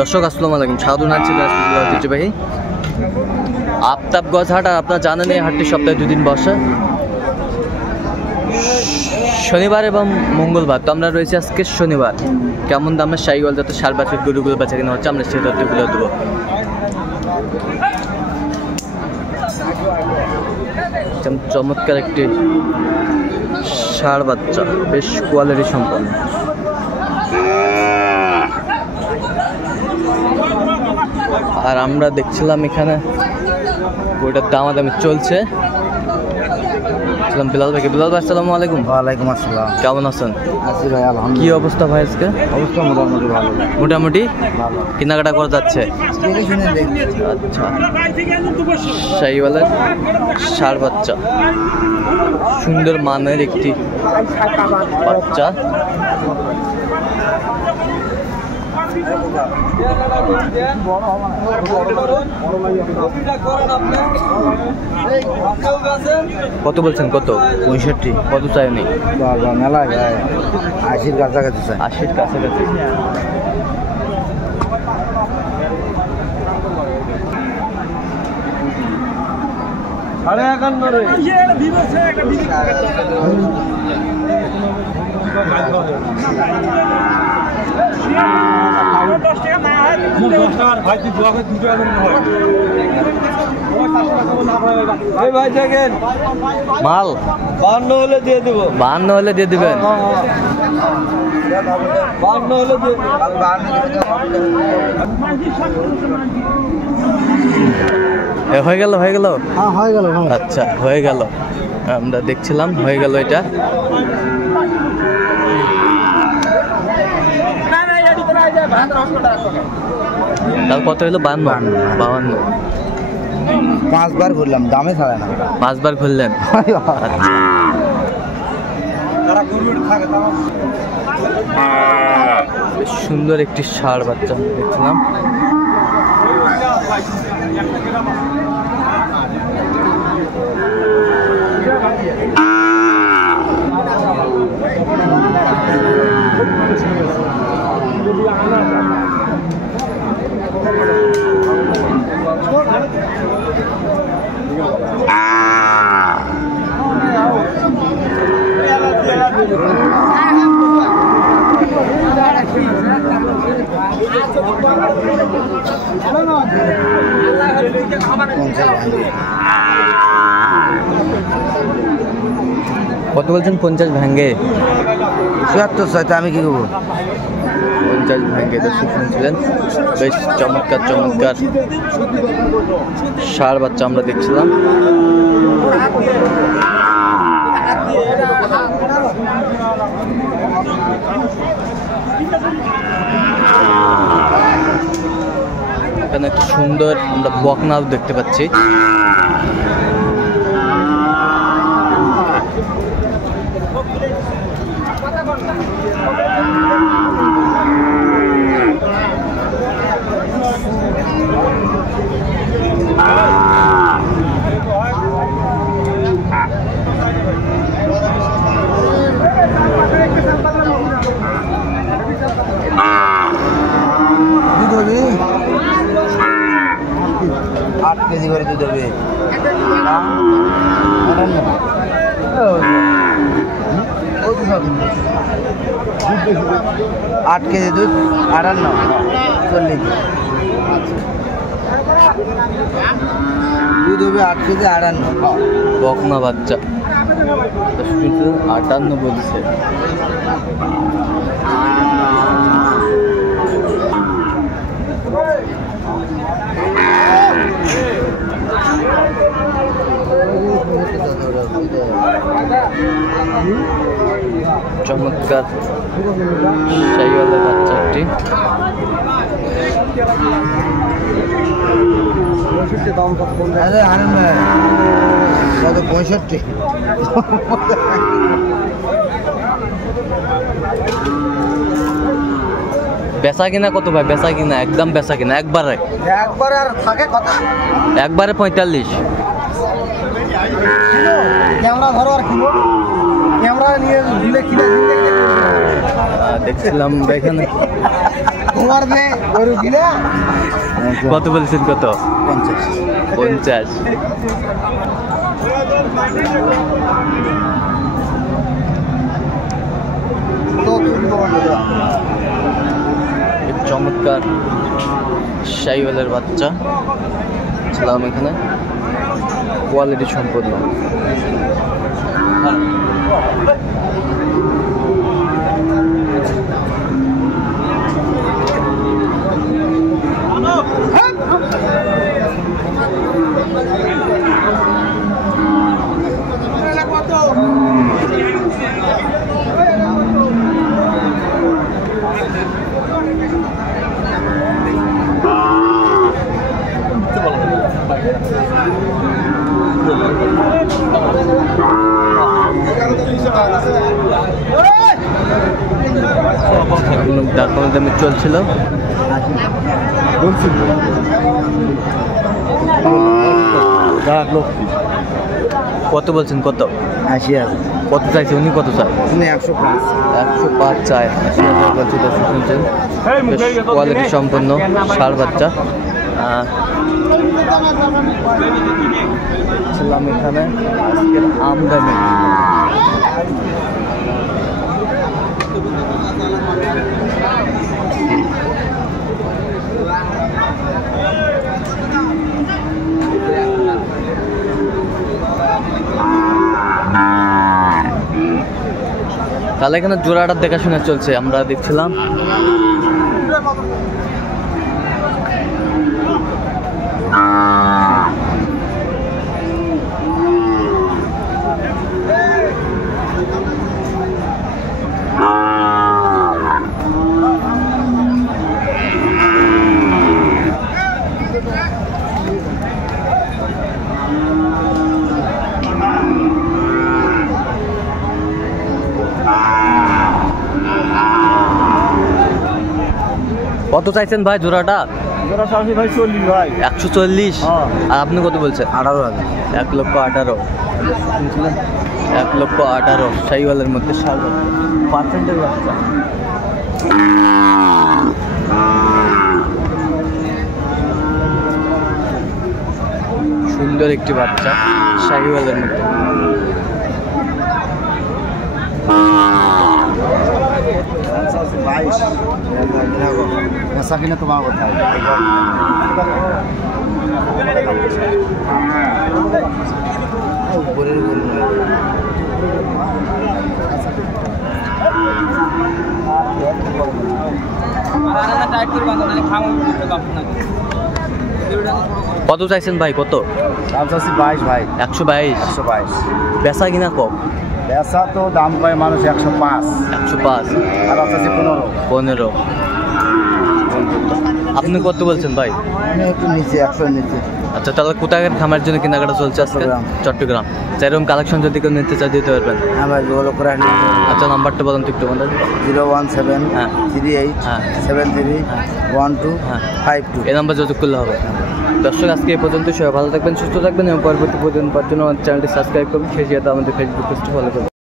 দর্শক আসসালামু আলাইকুম, স্বাগত জানাচ্ছি ঐতিহ্যবাহী আফতাবগঞ্জ হাট। আর আপনারা জানেন এই হাটটি সপ্তাহে 2 দিন বসে, শনিবার এবং মঙ্গলবার। তো আমরা রয়েছি আজকে শনিবার। কেমন দামের সাইকেল যাতে সার বাছুর গরুগুলো বেচা কিনা হচ্ছে আমরা সেই তথ্যগুলো দেবো। চমৎকার একটি ষাঁড় বাচ্চা, বেশ কোয়ালিটি সম্পন্ন। আর আমরা দেখছিলাম এখানে ওইটার দামাদামি চলছে। বিলাল ভাই, আসসালামু আলাইকুম। ওয়ালাইকুম আসসালাম। কেমন আছেন? আছি ভাই, আলহামদুলিল্লাহ। কি অবস্থা ভাই আজকে? অবস্থা মোটামুটি ভালো। মোটামুটি ভালো। কেনাকাটা করা যাচ্ছে? আচ্ছা, শাহিওয়ালের ষাঁড় বাচ্চা, সুন্দর মানের একটি বাচ্চা। কত বলছেন? কত? 65। কত চাইনি? মেলা 80-র কাছাকাছি চাই। 80-র কাছাকাছি। মাল 52 হলে দিয়ে দেব। 52 হলে দিয়ে দিবেন? 52 হলে দিয়ে দেব। হয়ে গেল? হ্যাঁ, হয়ে গেল। আচ্ছা, হয়ে গেল। আমরা দেখছিলাম হয়ে গেল এটা। তার কত হলো? 52। 5 বার ঘুরলাম, দামে ছাড়ে না। 5 বার ঘুরলেন? আচ্ছা। বেশ সুন্দর একটি ষাঁড় বাচ্চা দেখছিলাম। কত বলছেন? 50 ভাঙ্গে? 76 চাইতে আমি কি করবো? 50 ভাঙ্গে। দর্শক শুনছিলেন, বেশ চমৎকার ষাঁড় বাচ্চা আমরা দেখছিলাম। এখানে একটা সুন্দর আমরা বকনাও দেখতে পাচ্ছি। আট কেজি করে দুধ হবে। 8 কেজি দুধ 58, 40 দুধ হবে। 8 কেজি 58। বকনা বাচ্চা 58 বলছে। চমৎকার শাহিওয়ালের বাচ্চাটি। আরে আনেন না, কত? 65। বেচা কিনা কত ভাই? বেচা কিনা একদম বেচা কিনা একবারে আর থাকে কথা, একবারে 45। ক্যামেরা ধরো আর কিনো, ক্যামেরা নিয়ে দিলে কিনে দিলে দেখছিলাম এখানে কত বলছেন? কত? 50। চমৎকার শাহিওয়ালের বাচ্চা ছিলাম এখানে, কোয়ালিটি সম্পন্ন। ডাকবাংলা দামে চলছিল। কত বলছেন? কত? 80,000। কত চাইছে উনি? কত চায়? 105। 105 চায়। 80,000 বলছে। দর্শক শুনছেন, কোয়ালিটি সম্পন্ন ষাঁড় বাচ্চা। ছিলাম এখানে আজকের আমদানি। তাহলে এখানে জোড়াটার দেখাশোনা চলছে, আমরা দেখছিলাম। কত চাইছেন ভাই জোড়াটা? জোড়া চাচ্ছি ভাই 40 ভাই। 140। আর আপনি কত বলছেন? 18,000। 1,18,000। 1,18,000 শাহিওয়ালের মধ্যে পার্সেন্টের বাচ্চা। সুন্দর একটি বাচ্চা শাহিওয়ালের মধ্যে। কিনা তোমার কথা কত চাইছেন ভাই? কত দাম চাচ্ছি? 22 ভাই। 122। 122। বেচা কিনা কম? বেচা তো দাম পায় মানুষ 105। 105। আর চাচ্ছি 15। আপনি কত বলছেন ভাই? আমি একটু নিচে 100 নিচে। আচ্ছা, তাহলে কোথায় খামার জন্য কেনাকাটা চলছে আজকে? চট্টগ্রাম। এরকম কালেকশন যদি কেউ নিতে চায় দিতে পারবেন? হ্যাঁ ভাই, যোগাযোগ করে নিতে। আচ্ছা, নাম্বারটা বলুন তো একটু আমাদের। 01738731252। এই নাম্বার যোগাযোগ করলে হবে। দর্শক, আজকে এই পর্যন্ত। সবাই ভালো থাকবেন, সুস্থ থাকবেন এবং পরবর্তী পর্যন্ত পাওয়ার জন্য আমাদের চ্যানেলটি সাবস্ক্রাইব করবেন। সেই সাথে আমাদের ফেসবুক পেজটি ফলো করবেন।